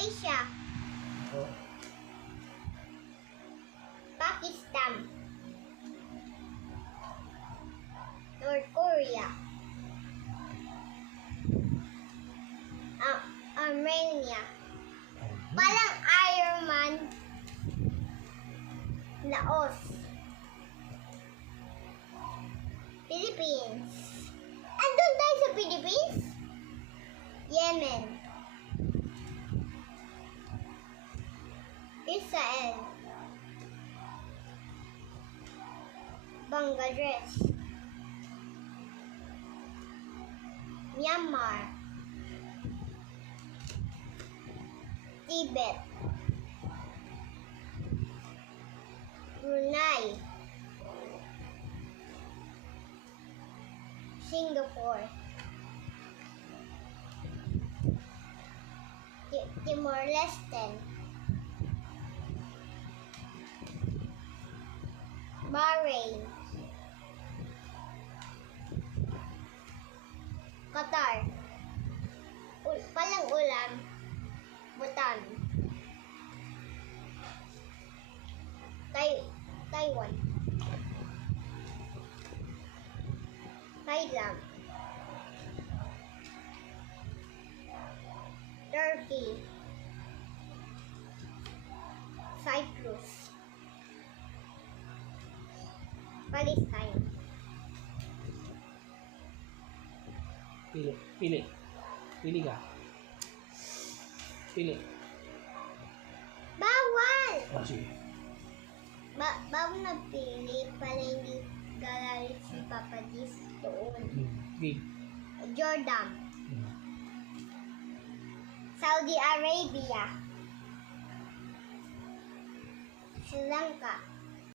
Malaysia. Oh. Pakistan. North Korea. Armenia. Palang Iron Man. Laos. Philippines. Andun tayo sa Philippines? Yemen. Israel. Bangladesh. Myanmar. Tibet. Brunei. Singapore. Timor-Leste. Bahrain. Qatar. Palang ulam. Bhutan. Taiwan. Thailand. Turkey. Cyprus. Palestine. Pili. Pili. Pili ka. Pili. Bawal! Oh, sige. Bawal na pili para hindi gagalit si Papa Dis doon. Game. Jordan. Saudi Arabia. Sri Lanka.